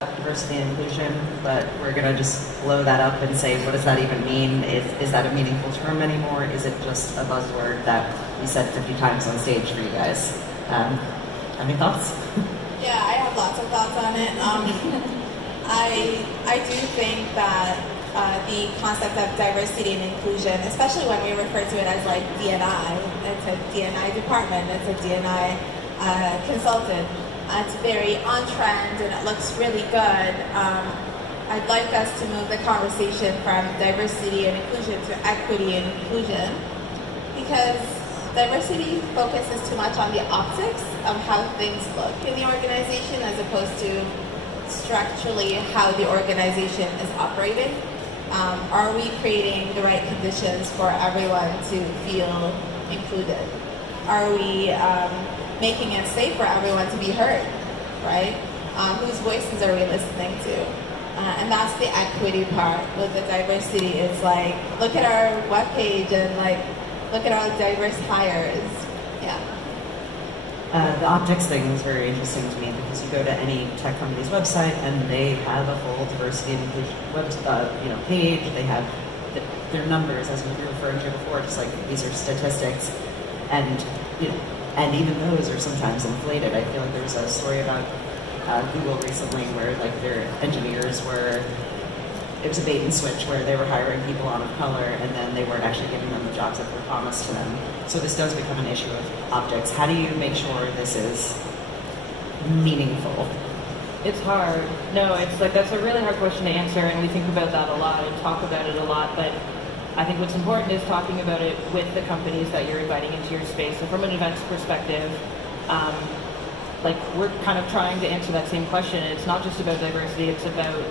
diversity and inclusion, but we're going to just blow that up and say, what does that even mean? Is that a meaningful term anymore? Is it just a buzzword that we said 50 times on stage for you guys? Any thoughts? Yeah, I have lots of thoughts on it. I do think that the concept of diversity and inclusion, especially when we refer to it as like D&I, it's a D&I department, it's a D&I consultant. It's very on trend and it looks really good. I'd like us to move the conversation from diversity and inclusion to equity and inclusion, because diversity focuses too much on the optics of how things look in the organization as opposed to structurally how the organization is operating. Are we creating the right conditions for everyone to feel included? Are we making it safe for everyone to be heard, right? Whose voices are we listening to? And that's the equity part. With the diversity, it's like, look at our webpage and like, look at our diverse hires. Yeah. The optics thing is very interesting to me because you go to any tech company's website and they have a full diversity and inclusion page. They have their numbers, as we were referring to before, just like these are statistics, and and even those are sometimes inflated. I feel like there was a story about Google recently where like their engineers it was a bait and switch where they were hiring people out of color and then they weren't actually giving them the jobs that were promised to them. So this does become an issue of optics. How do you make sure this is meaningful? It's hard. No, it's like that's a really hard question to answer, and we think about that a lot and talk about it a lot, but I think what's important is talking about it with the companies that you're inviting into your space. So from an events perspective, we're kind of trying to answer that same question. And it's not just about diversity, it's about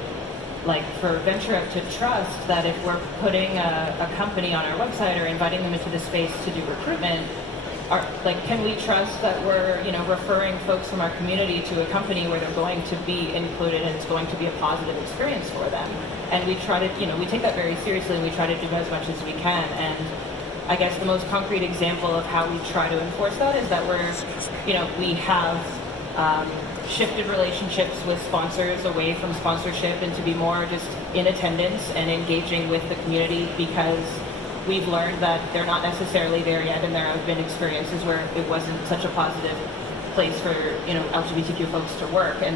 for VentureUp to trust that if we're putting a company on our website or inviting them into the space to do recruitment, can we trust that we're referring folks from our community to a company where they're going to be included and it's going to be a positive experience for them? And we try to, we take that very seriously and we try to do as much as we can. And I guess the most concrete example of how we try to enforce that is that we have shifted relationships with sponsors away from sponsorship and to be more just in attendance and engaging with the community, because we've learned that they're not necessarily there yet, and there have been experiences where it wasn't such a positive place for LGBTQ folks to work. And